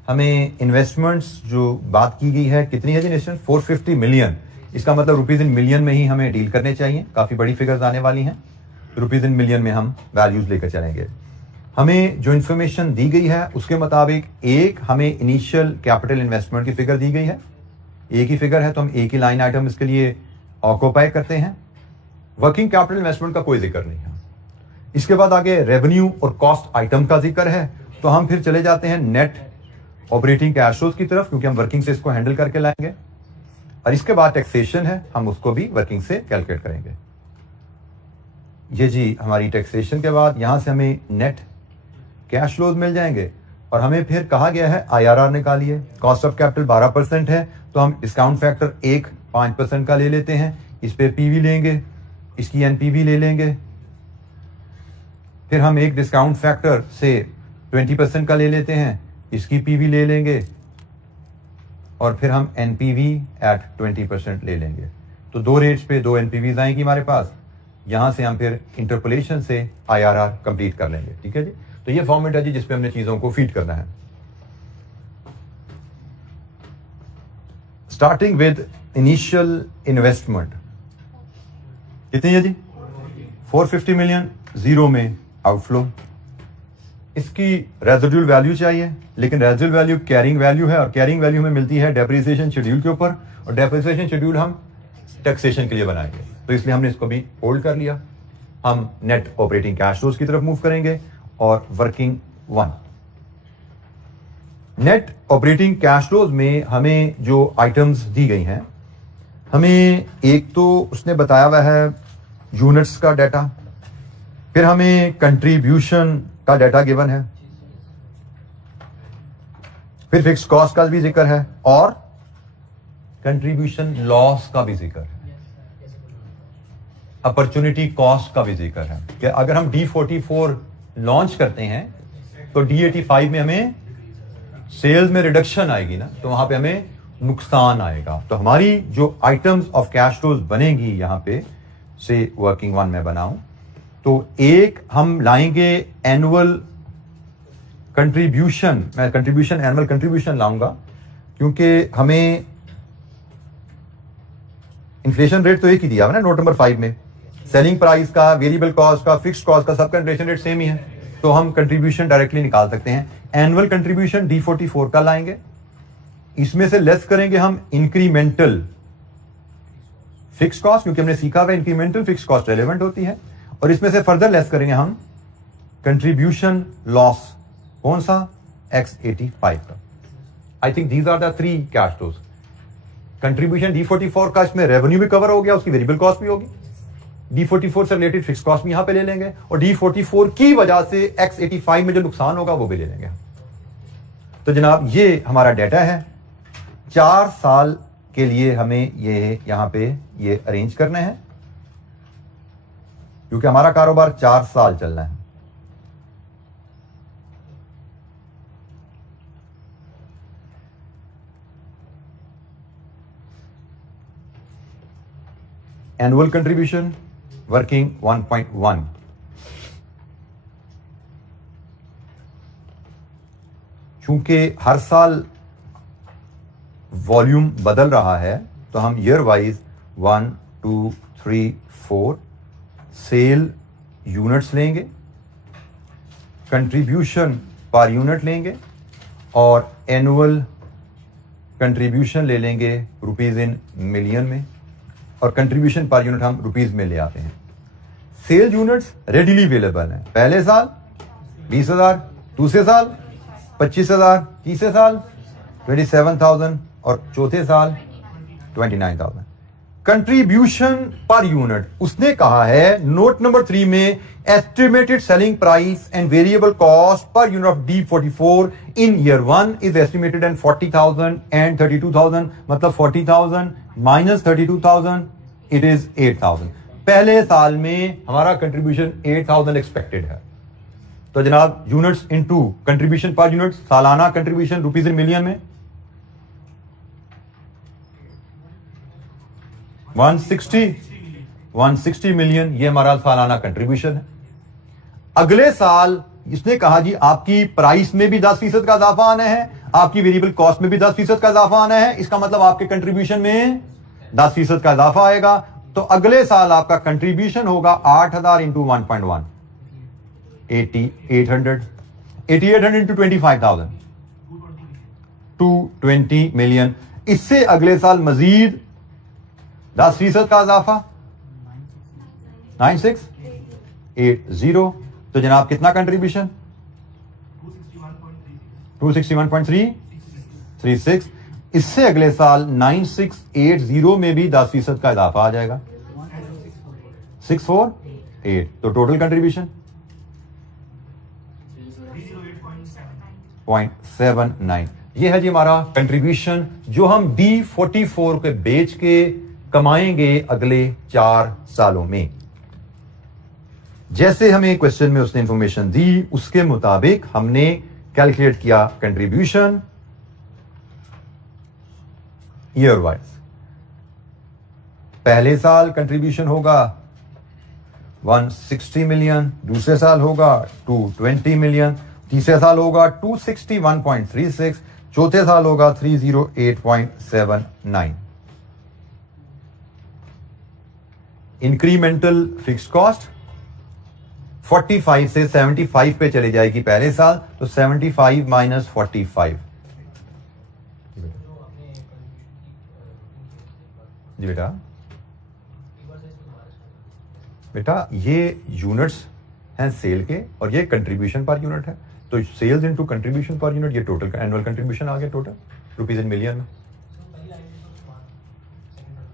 हमें इन्वेस्टमेंट्स जो बात की गई है कितनी है जी नेशन, 450 मिलियन। इसका मतलब रुपीज इन मिलियन में ही हमें डील करने चाहिए। काफी बड़ी फिगर्स आने वाली हैं, रुपीज इन मिलियन में हम वैल्यूज लेकर चलेंगे। हमें जो इन्फॉर्मेशन दी गई है उसके मुताबिक एक हमें इनिशियल कैपिटल इन्वेस्टमेंट की फिगर दी गई है। एक ही फिगर है तो हम एक ही लाइन आइटम इसके लिए ऑक्यूपाई करते हैं। वर्किंग कैपिटल इन्वेस्टमेंट का कोई जिक्र नहीं है। इसके बाद आगे रेवेन्यू और कॉस्ट आइटम का जिक्र है, तो हम फिर चले जाते हैं नेट ऑपरेटिंग कैश फ्लोज की तरफ, क्योंकि हम वर्किंग से इसको हैंडल करके लाएंगे। और इसके बाद टैक्सेशन है, हम उसको भी वर्किंग से कैलकुलेट करेंगे। ये जी हमारी टैक्सेशन के बाद यहां से हमें नेट कैश फ्लोज मिल जाएंगे। और हमें फिर कहा गया है IRR निकालिए। कॉस्ट ऑफ कैपिटल 12% है, तो हम डिस्काउंट फैक्टर 5% का ले लेते हैं। इस पे PV लेंगे, इसकी NPV ले लेंगे। फिर हम एक डिस्काउंट फैक्टर से 20% का ले लेते हैं, इसकी PV ले लेंगे। और फिर हम NPV एट 20% ले लेंगे। तो 2 रेट्स पे 2 NPVs आएंगी हमारे पास। यहां से हम फिर इंटरपोलेशन से IRR कंप्लीट कर लेंगे। ठीक है जी। तो ये फॉर्मेट है जी जिसपे हमने चीजों को फीड करना है। स्टार्टिंग विद इनिशियल इन्वेस्टमेंट कितनी है जी, 450 मिलियन, 0 में आउटफ्लो। इसकी रेजिडुअल वैल्यू चाहिए, लेकिन रेजिडुअल वैल्यू कैरिंग वैल्यू है, और कैरिंग वैल्यू हमें मिलती है डेप्रिसिएशन शेड्यूल के ऊपर, और डेप्रिसिएशन शेड्यूल हम टैक्सेशन के लिए बनाएंगे। तो इसलिए हमने इसको भी होल्ड कर लिया। हम नेट ऑपरेटिंग कैश फ्लोज की तरफ मूव करेंगे और working 1। Net operating cash flows में हमें जो आइटम्स दी गई हैं, हमें एक तो उसने बताया हुआ है यूनिट्स का डाटा, फिर हमें कंट्रीब्यूशन का डाटा गिवन है, फिर फिक्स कॉस्ट का भी जिक्र है, और कंट्रीब्यूशन लॉस का भी जिक्र है, अपॉर्चुनिटी कॉस्ट का भी जिक्र है कि अगर हम D44 लॉन्च करते हैं तो D85 में हमें सेल्स में रिडक्शन आएगी ना, तो वहां पे हमें नुकसान आएगा। तो हमारी जो आइटम्स ऑफ कैश फ्लोज बनेगी यहां पे से वर्किंग 1 में बनाऊं तो एक हम लाएंगे एनुअल कंट्रीब्यूशन। मैं कंट्रीब्यूशन एनुअल कंट्रीब्यूशन लाऊंगा क्योंकि हमें इन्फ्लेशन रेट तो एक ही दिया है ना नोट नंबर 5 में। सेलिंग प्राइस का, वेरिएबल कॉस्ट का, फिक्स्ड कॉस्ट का, सबका इन्फ्लेशन रेट सेम ही है, तो हम कंट्रीब्यूशन डायरेक्टली निकाल सकते हैं। एनुअल कंट्रीब्यूशन D44 का लाएंगे, इसमें से लेस करेंगे हम इंक्रीमेंटल फिक्स कॉस्ट, क्योंकि हमने सीखा हुआ इंक्रीमेंटल फिक्स कॉस्ट रेलेवेंट होती है, और इसमें से फर्दर लेस करेंगे हम कंट्रीब्यूशन लॉस। कौन सा? X85 का। I think these are the 3 cash flows. Contribution D44 का, इसमें रेवेन्यू भी कवर हो गया, उसकी वेरिएबल कॉस्ट भी होगी, D44 से रिलेटेड फिक्स कॉस्ट भी यहां पे ले लेंगे, और D44 की वजह से X85 में जो नुकसान होगा वो भी ले लेंगे। तो जनाब ये हमारा डाटा है। 4 साल के लिए हमें ये यहां पे ये अरेंज करने हैं, क्योंकि हमारा कारोबार 4 साल चलना है। Annual contribution working 1.1। चूंकि हर साल वॉल्यूम बदल रहा है तो हम ईयर वाइज 1, 2, 3, 4 सेल यूनिट्स लेंगे, कंट्रीब्यूशन पर यूनिट लेंगे, और एनुअल कंट्रीब्यूशन ले लेंगे रुपीज इन मिलियन में, और कंट्रीब्यूशन पर यूनिट हम रुपीज में ले आते हैं। सेल यूनिट्स रेडीली अवेलेबल हैं। पहले साल 20,000, दूसरे साल 25,000, तीसरे साल 27,000 और चौथे साल 29,000। कंट्रीब्यूशन पर यूनिट, उसने कहा है नोट नंबर 3 में estimated selling price and variable cost per unit of D44 in year 1 is estimated and 40,000 and 32,000, मतलब 40,000 माइनस 32,000 इट इज 8,000। पहले साल में हमारा कंट्रीब्यूशन 8,000 एक्सपेक्टेड है। तो जनाब units into contribution per unit, सालाना कंट्रीब्यूशन रुपीज इन मिलियन में 160 मिलियन, ये हमारा सालाना कंट्रीब्यूशन है। अगले साल इसने कहा जी आपकी प्राइस में भी 10% का इजाफा आना है, आपकी वेरिएबल कॉस्ट में भी 10% का इजाफा आना है, इसका मतलब आपके कंट्रीब्यूशन में 10% का इजाफा आएगा। तो अगले साल आपका कंट्रीब्यूशन होगा 8,000 इंटू 1.1 8800 इंटू 25,000 220 मिलियन। इससे अगले साल मजीद 10% का इजाफा 9680। तो जनाब कितना कंट्रीब्यूशन 261.336। इससे अगले साल 9680 में भी 10% का इजाफा आ जाएगा 648। तो टोटल कंट्रीब्यूशन 0.79। ये है जी हमारा कंट्रीब्यूशन जो हम D44 के बेच के कमाएंगे अगले 4 सालों में। जैसे हमें क्वेश्चन में उसने इंफॉर्मेशन दी उसके मुताबिक हमने कैलकुलेट किया कंट्रीब्यूशन ईयर वाइज। पहले साल कंट्रीब्यूशन होगा 160 मिलियन, दूसरे साल होगा 220 मिलियन, तीसरे साल होगा 261.36, चौथे साल होगा 308.79। इंक्रीमेंटल फिक्स्ड कॉस्ट 45 से 75 पे चली जाएगी पहले साल, तो 75 माइनस 45। जी बेटा, बेटा ये यूनिट्स हैं सेल के और ये कंट्रीब्यूशन पर यूनिट है। तो sales into contribution per unit, ये टोटल एनुअल कंट्रीब्यूशन आ गया टोटल रुपीज इन मिलियन में।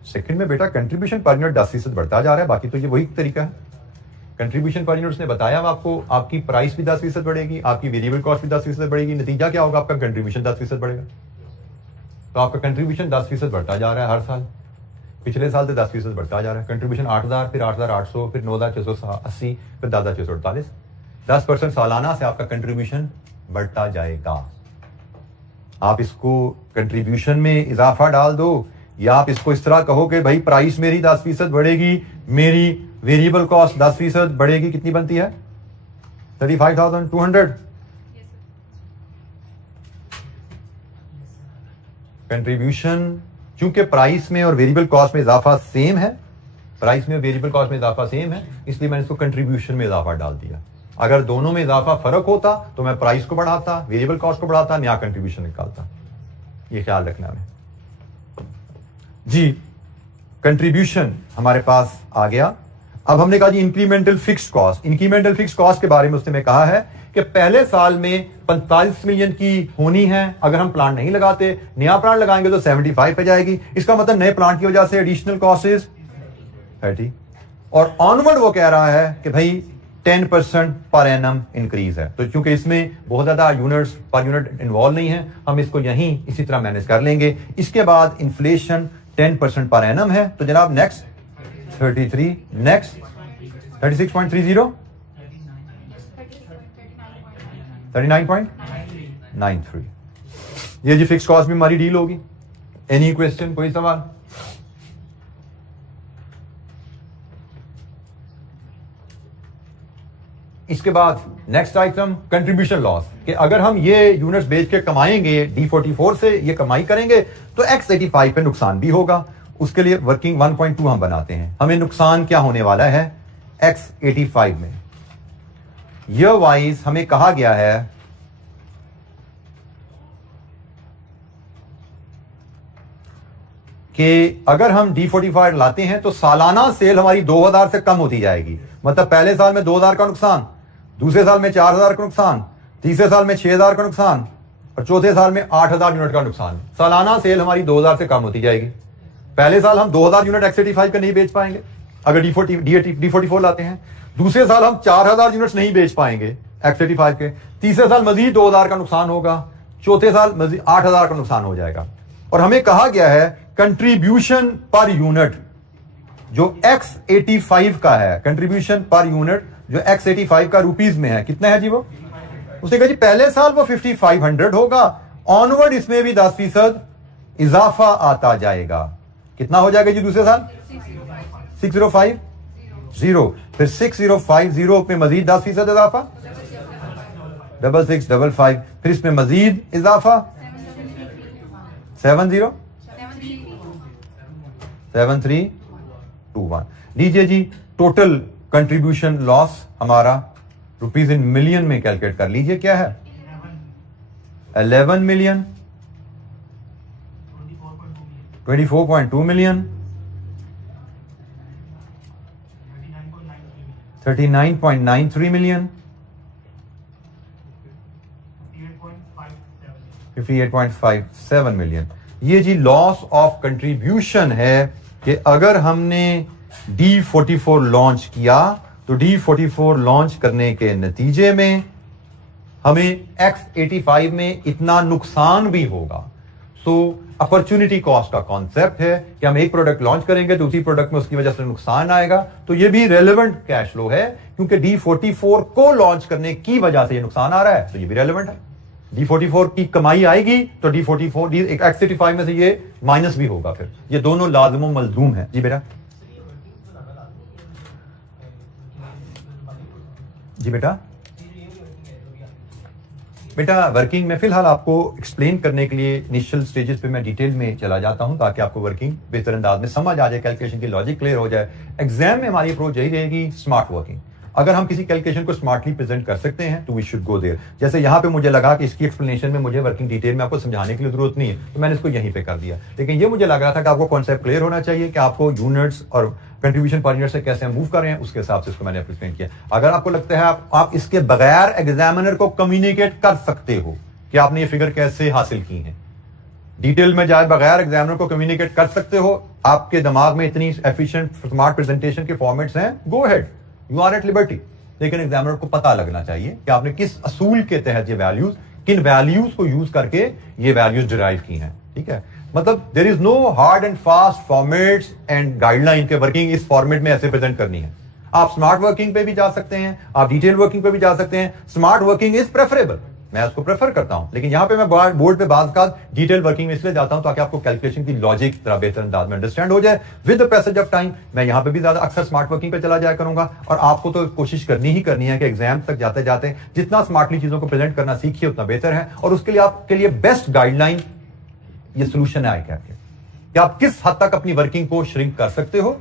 सेकंड में बेटा कंट्रीब्यूशन पर यूनिट 10% बढ़ता जा रहा है, बाकी तो ये वही तरीका है। कंट्रीब्यूशन पर यूनिट्स ने बताया आपको, आपकी प्राइस भी 10% बढ़ेगी, आपकी वेरिएबल कॉस्ट भी 10% बढ़ेगी, नतीजा क्या होगा आपका कंट्रीब्यूशन 10% बढ़ेगा। तो आपका कंट्रीब्यूशन 10% बढ़ता जा रहा है हर साल, पिछले साल से 10% बढ़ता जा रहा है। कंट्रीब्यूशन 8,000, फिर 8,800, फिर 9,680, फिर 10,648। 10% सालाना से आपका कंट्रीब्यूशन बढ़ता जाएगा। आप इसको कंट्रीब्यूशन में इजाफा डाल दो या आप इसको इस तरह कहो कि भाई प्राइस मेरी 10% बढ़ेगी, मेरी वेरिएबल कॉस्ट 10% बढ़ेगी, कितनी बनती है 35,200। कंट्रीब्यूशन क्योंकि प्राइस में और वेरिएबल कॉस्ट में इजाफा सेम है, प्राइस में और वेरिएबल कॉस्ट में इजाफा सेम है, इसलिए मैंने इसको कंट्रीब्यूशन में इजाफा डाल दिया। अगर दोनों में इजाफा फर्क होता तो मैं प्राइस को बढ़ाता, वेरिएबल कॉस्ट को बढ़ाता, नया कंट्रीब्यूशन निकालता। ये ख्याल रखना है जी। कंट्रीब्यूशन हमारे पास आ गया। अब हमने कहा जी incremental fixed cost. Incremental fixed cost के बारे में उसने में कहा है कि पहले साल में 45 मिलियन की होनी है। अगर हम प्लांट नहीं लगाते, नया प्लांट लगाएंगे तो 75 पे जाएगी। इसका मतलब नए प्लांट की वजह से एडिशनल कॉस्ट इज 30। और ऑनवर्ड वो कह रहा है कि भाई 10% पर एनम इंक्रीज है। तो क्योंकि इसमें बहुत ज्यादा यूनिट्स पर यूनिट इन्वॉल्व नहीं है, हम इसको यहीं इसी तरह मैनेज कर लेंगे। इसके बाद इन्फ्लेशन 10% पर एनम है। तो जनाब नेक्स्ट 33, नेक्स्ट 36.30, 39.93। ये जी फिक्स कॉस्ट भी हमारी डील होगी। एनी क्वेश्चन, कोई सवाल? इसके बाद नेक्स्ट आइटम कंट्रीब्यूशन लॉस, कि अगर हम ये यूनिट्स बेच के कमाएंगे D44 से, ये कमाई करेंगे तो X85 पे नुकसान भी होगा। उसके लिए वर्किंग 1.2 हम बनाते हैं। हमें नुकसान क्या होने वाला है X85 में। ईयर वाइज हमें कहा गया है कि अगर हम D45 लाते हैं तो सालाना सेल हमारी 2,000 से कम होती जाएगी। मतलब पहले साल में 2,000 का नुकसान, दूसरे साल में 4,000 का नुकसान, तीसरे साल में 6,000 का नुकसान और चौथे साल में 8,000 यूनिट का नुकसान। सालाना सेल हमारी 2,000 से कम होती जाएगी। पहले साल हम 2000 यूनिट X85 का नहीं बेच पाएंगे अगर D44 लाते हैं। दूसरे साल हम 4000 यूनिट्स नहीं बेच पाएंगे X85 के। तीसरे साल मजीद 2000 का नुकसान होगा। चौथे साल मजीद 8000 का नुकसान हो जाएगा। और हमें कहा गया है कंट्रीब्यूशन पर यूनिट जो X85 का है, कंट्रीब्यूशन पर यूनिट जो X85 का रुपीज में है, कितना है जी वो? उसने कहा जी पहले साल वो 5500 होगा, ऑनवर्ड इसमें भी 10% इजाफा आता जाएगा। कितना हो जाएगा जी दूसरे साल? 6050, फिर 6050 पे मजीद 10% इजाफा, 6655, फिर इसमें मजीद इजाफा 7321। लीजिए जी टोटल कंट्रीब्यूशन लॉस हमारा रुपीज इन मिलियन में कैलकुलेट कर लीजिए, क्या है? 11 मिलियन, 24.2 मिलियन, 39.93 मिलियन, 58.57 मिलियन। ये जी लॉस ऑफ कंट्रीब्यूशन है कि अगर हमने D44 लॉन्च किया तो D44 लॉन्च करने के नतीजे में हमें X85 में इतना नुकसान भी होगा। सो अपॉर्चुनिटी कॉस्ट का कॉन्सेप्ट है कि हम एक प्रोडक्ट लॉन्च करेंगे तो उसी प्रोडक्ट में उसकी वजह से नुकसान आएगा, तो ये भी रेलेवेंट कैश फ्लो है क्योंकि D44 को लॉन्च करने की वजह से ये नुकसान आ रहा है, तो ये भी रेलेवेंट है। D44 की कमाई आएगी तो D44 X85 में से ये माइनस भी होगा, फिर ये दोनों लाजिम व मलजूम है। जी बेटा, जी बेटा, बेटा वर्किंग में फिलहाल आपको एक्सप्लेन करने के लिए इनिशियल स्टेजेस पे मैं डिटेल में चला जाता हूं ताकि आपको वर्किंग बेहतर अंदाज में समझ आ जाए, कैलकुलेशन की लॉजिक क्लियर हो जाए। एग्जाम में हमारी अप्रोच यही रहेगी, स्मार्ट वर्किंग। अगर हम किसी कैलकुलेशन को स्मार्टली प्रेजेंट कर सकते हैं तो वी शुड गो देयर। जैसे यहाँ पे मुझे लगा कि इसकी एक्सप्लेनेशन में मुझे वर्किंग डिटेल में आपको समझाने की जरूरत नहीं है तो मैंने इसको यहीं पे कर दिया, लेकिन ये मुझे लग रहा था कि आपको कॉन्सेप्ट क्लियर होना चाहिए कि आपको यूनिट्स और कंट्रीब्यूशन पर यूनिट से कैसे मूव कर रहे हैं, उसके हिसाब से इसको मैंने एक्सप्लेन किया। अगर आपको लगता है आप इसके बगैर एग्जामिनर को कम्युनिकेट कर सकते हो कि आपने ये फिगर कैसे हासिल की है, डिटेल में जाए बगैर एग्जामिनर को कम्युनिकेट कर सकते हो, आपके दिमाग में इतनी एफिशिएंट स्मार्ट प्रेजेंटेशन के फॉर्मेट्स हैं, go head, you are at liberty. लेकिन एग्जामिनर को पता लगना चाहिए कि आपने किस असूल के तहत ये वैल्यूज, किन वैल्यूज को यूज करके ये वैल्यूज डिराइव की हैं। ठीक है, मतलब there is no hard and fast formats and guideline के वर्किंग इस फॉर्मेट में ऐसे प्रेजेंट करनी है। आप स्मार्ट वर्किंग पे भी जा सकते हैं, आप डिटेल वर्किंग पे भी जा सकते हैं। स्मार्ट वर्किंग इज प्रेफरेबल, मैं उसको प्रेफर करता हूं, लेकिन यहां पे मैं बोर्ड पे बात का डिटेल वर्किंग में इसलिए जाता हूं ताकि आपको कैलकुलेशन की लॉजिक तरह बेहतर अंदाज में अंडरस्टैंड हो जाए। With the passage of time मैं यहां पे भी ज्यादा अक्सर स्मार्ट वर्किंग पे चला जाया करूंगा, और आपको तो कोशिश करनी ही करनी है कि एग्जाम तक जाते जाते जितना स्मार्टली चीजों को प्रेजेंट करना सीखिए उतना बेहतर है। और उसके लिए आपके लिए बेस्ट गाइडलाइन ये सोल्यूशन है आईकैप के, कि आप किस हद तक अपनी वर्किंग को श्रिंक कर सकते हो,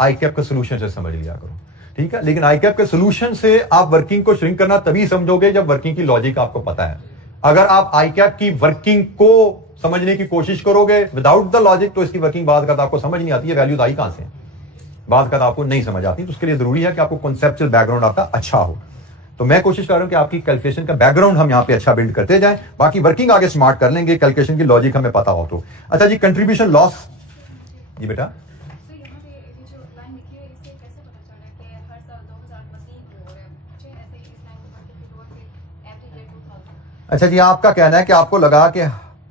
आईकैप के सोल्यूशन से समझ लिया करो। ठीक है, लेकिन आईकैप के सोल्यूशन से आप वर्किंग को श्रिंक करना तभी समझोगे जब वर्किंग की लॉजिक आपको पता है। अगर आप आईकैप की वर्किंग को समझने की कोशिश करोगे विदाउट द लॉजिक तो इसकी वर्किंग बाद का आपको समझ नहीं आती है, वैल्यूज आई कहां से, बाद का आपको नहीं समझ आती। तो उसके लिए जरूरी है कि आपको कॉन्सेप्चुअल बैकग्राउंड आपका अच्छा हो। तो मैं कोशिश कर रहा हूं कि आपकी कैलकुलेशन का बैकग्राउंड हम यहां पे अच्छा बिल्ड करते जाएं, बाकी वर्किंग आगे स्मार्ट कर लेंगे, कैलकुलेशन की लॉजिक हमें पता हो तो। अच्छा जी, कंट्रीब्यूशन लॉस। जी बेटा, अच्छा जी, आपका कहना है कि आपको लगा कि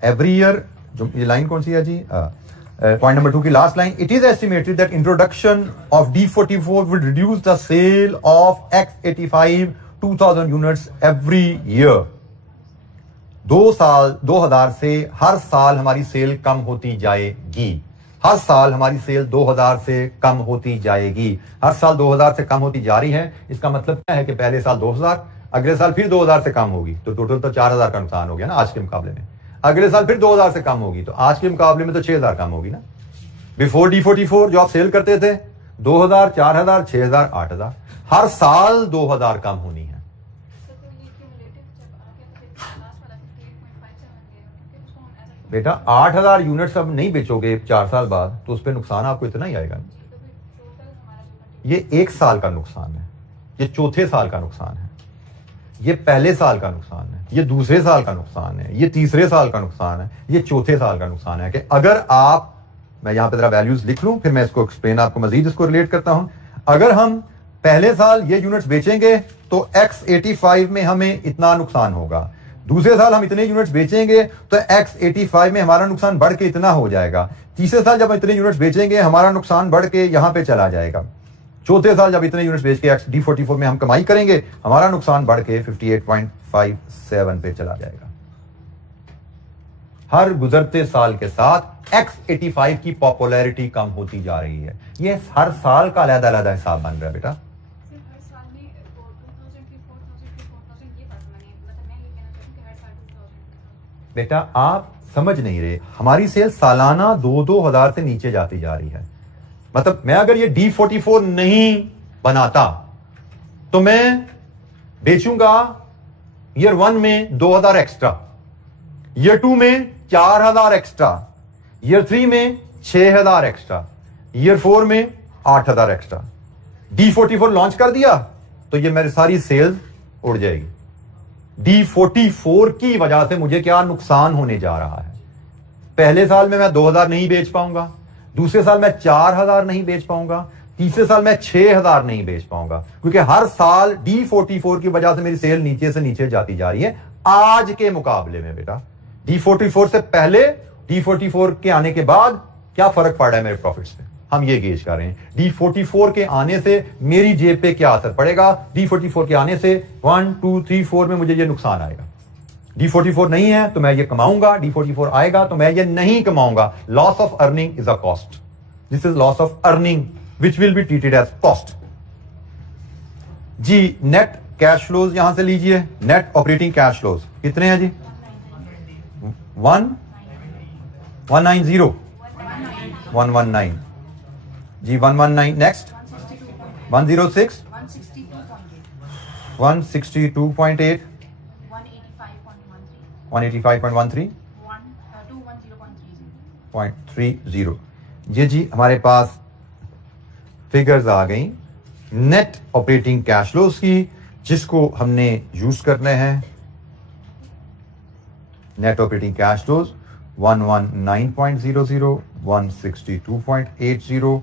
एवरी ईयर, जो ये लाइन कौन सी है जी, पॉइंट नंबर 2 की last line, it is estimated that introduction of D44 will reduce the sale of X85 2000 units every year. 2000 से हर साल हमारी सेल कम होती जाएगी, हर साल हमारी सेल 2000 से कम होती जाएगी, हर साल 2000 से कम होती जा रही है। इसका मतलब क्या है कि पहले साल 2000, अगले साल फिर 2000 से कम होगी, तो टोटल तो 4000 का नुकसान हो गया ना आज के मुकाबले में। अगले साल फिर 2000 से कम होगी, तो आज के मुकाबले में तो 6000 कम होगी ना। बिफोर D44 जो आप सेल करते थे 2000, 4000, 6000, 8000, हर साल 2000 कम होनी है। बेटा 8000 यूनिट्स अब नहीं बेचोगे 4 साल बाद तो उस पर नुकसान आपको इतना ही आएगा। ये 1 साल का नुकसान है, ये चौथे साल का नुकसान है, ये पहले साल का नुकसान है, ये दूसरे साल का नुकसान है, ये तीसरे साल का नुकसान है, ये चौथे साल का नुकसान है। कि अगर आप मैं यहां पे जरा वैल्यूज लिख लूं, फिर मैं इसको एक्सप्लेन आपको मजीद इसको रिलेट करता हूं। अगर हम पहले साल ये यूनिट्स बेचेंगे तो X85 में हमें इतना नुकसान होगा, दूसरे साल हम इतने यूनिट्स बेचेंगे तो X85 में हमारा नुकसान बढ़ के इतना हो जाएगा, तीसरे साल जब इतने यूनिट्स बेचेंगे हमारा नुकसान बढ़ के यहां पे चला जाएगा, चौथे साल जब इतने यूनिट्स बेच के D44 में हम कमाई करेंगे हमारा नुकसान बढ़ के 58.57 पे चला जाएगा। हर गुजरते साल के साथ X85 की पॉपुलैरिटी कम होती जा रही है। ये हर साल का अलग-अलग हिसाब बन रहा है बेटा। बेटा आप समझ नहीं रहे, हमारी सेल सालाना 2,000 से नीचे जाती जा रही है। मतलब मैं अगर ये D44 नहीं बनाता तो मैं बेचूंगा ईयर 1 में 2,000 एक्स्ट्रा, ईयर 2 में 4,000 एक्स्ट्रा, ईयर 3 में 6,000 एक्स्ट्रा, ईयर 4 में 8,000 एक्स्ट्रा। D44 लॉन्च कर दिया तो ये मेरी सारी सेल्स उड़ जाएगी। D44 की वजह से मुझे क्या नुकसान होने जा रहा है? पहले साल में मैं 2,000 नहीं बेच पाऊंगा, दूसरे साल में 4,000 नहीं बेच पाऊंगा, तीसरे साल में 6,000 नहीं बेच पाऊंगा, क्योंकि हर साल D44 की वजह से मेरी सेल नीचे से नीचे जाती जा रही है आज के मुकाबले में। बेटा D44 से पहले, D44 के आने के बाद क्या फर्क पड़ रहा है मेरे प्रॉफिट्स पे, हम ये गेज कर रहे हैं। D44 के आने से मेरी जेब पे क्या असर पड़ेगा, D44 के आने से 1 2 3 4 में मुझे ये नुकसान आएगा। D44 नहीं है तो मैं ये कमाऊंगा, D44 आएगा तो मैं ये नहीं कमाऊंगा। Loss of earning is a cost, this is loss of earning which will be treated as cost. जी नेट कैश फ्लोज यहां से लीजिए, नेट ऑपरेटिंग कैश फ्लोज कितने हैं जी? 190 119 जी, 119। नेक्स्ट 106 162.8 185.13 0.30। ये जी हमारे पास फिगर्स आ गई नेट ऑपरेटिंग कैश फ्लोज की, जिसको हमने यूज करने हैं। Net operating cash flows 119.00 162.80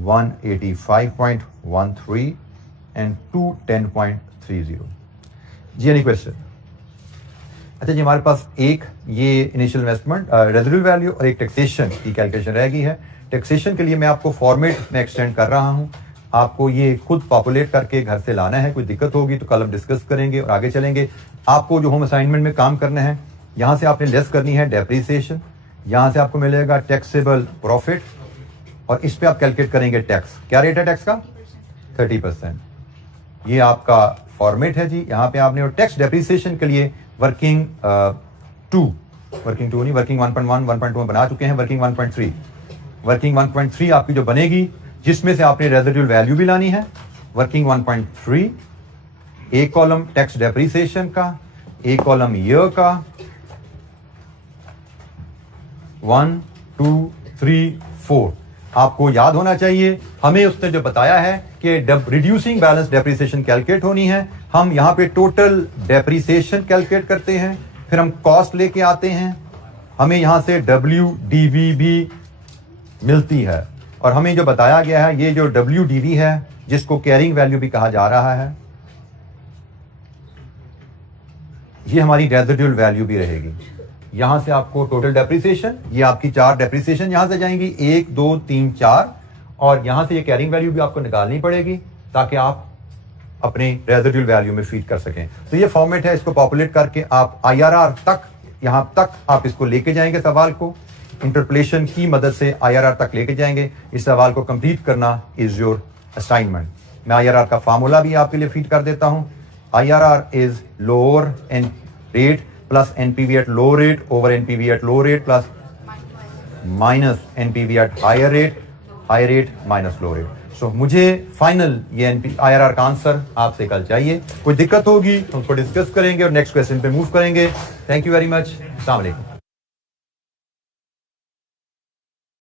185.13 and 210.30। जी एनी क्वेश्चन? अच्छा जी, हमारे पास एक ये इनिशियल इन्वेस्टमेंट, रेजिडुअल वैल्यू और एक टैक्सेशन की कैलकुलेशन रह गई है। टैक्सेशन के लिए मैं आपको फॉर्मेट में एक्सटेंड कर रहा हूं, आपको ये खुद पॉपुलेट करके घर से लाना है। कोई दिक्कत होगी तो कल हम डिस्कस करेंगे और आगे चलेंगे। आपको जो होम असाइनमेंट में काम करना है, यहां से आपने लेस करनी है डेप्रिसिएशन, यहां से आपको मिलेगा टैक्सेबल प्रॉफिट और इस पे आप कैलकुलेट करेंगे टैक्स। क्या रेट है टैक्स का? 30%। ये आपका फॉर्मेट है जी। यहां पे आपने और टैक्स डेप्रिसिएशन के लिए वर्किंग 1.1 1.2 बना चुके हैं। वर्किंग 1.3 आपकी जो बनेगी, जिसमें से आपने रेजिडुअल वैल्यू भी लानी है। वर्किंग 1.3 एक कॉलम टैक्स डेप्रिसिएशन का, एक कॉलम ईयर का। 1 2 3 4 आपको याद होना चाहिए। हमें उसने जो बताया है कि रिड्यूसिंग बैलेंस डेप्रिसिएशन कैलकुलेट होनी है। हम यहां पे टोटल डेप्रिसिएशन कैलकुलेट करते हैं, फिर हम कॉस्ट लेके आते हैं, हमें यहां से WDV भी मिलती है। और हमें जो बताया गया है, ये जो WDV है, जिसको कैरिंग वैल्यू भी कहा जा रहा है, ये हमारी रेजिडुअल वैल्यू भी रहेगी। यहां से आपको टोटल डेप्रिसिएशन, ये आपकी 4 डेप्रिसिएशन यहां से जाएंगी, 1 2 3 4, और यहां से ये कैरिंग वैल्यू भी आपको निकालनी पड़ेगी ताकि आप अपने रेजिडुअल वैल्यू में फीड कर सकें। तो ये फॉर्मेट है, इसको पॉपुलेट करके आप IRR तक, यहां तक आप इसको लेके जाएंगे। सवाल को इंटरपोलेशन की मदद से IRR तक लेके जाएंगे। इस सवाल को कंप्लीट करना इज योर असाइनमेंट। मैं IRR का फार्मूला भी आपके लिए फीड कर देता हूं। IRR is lower an rate plus NPV at low rate over NPV at low rate plus minus NPV at higher rate minus low rate. So मुझे final ये IRR का आंसर आपसे कल चाहिए। कोई दिक्कत होगी हम उसको डिस्कस करेंगे और नेक्स्ट क्वेश्चन पे मूव करेंगे। Thank you very much. अस्सलाम वालेकुम।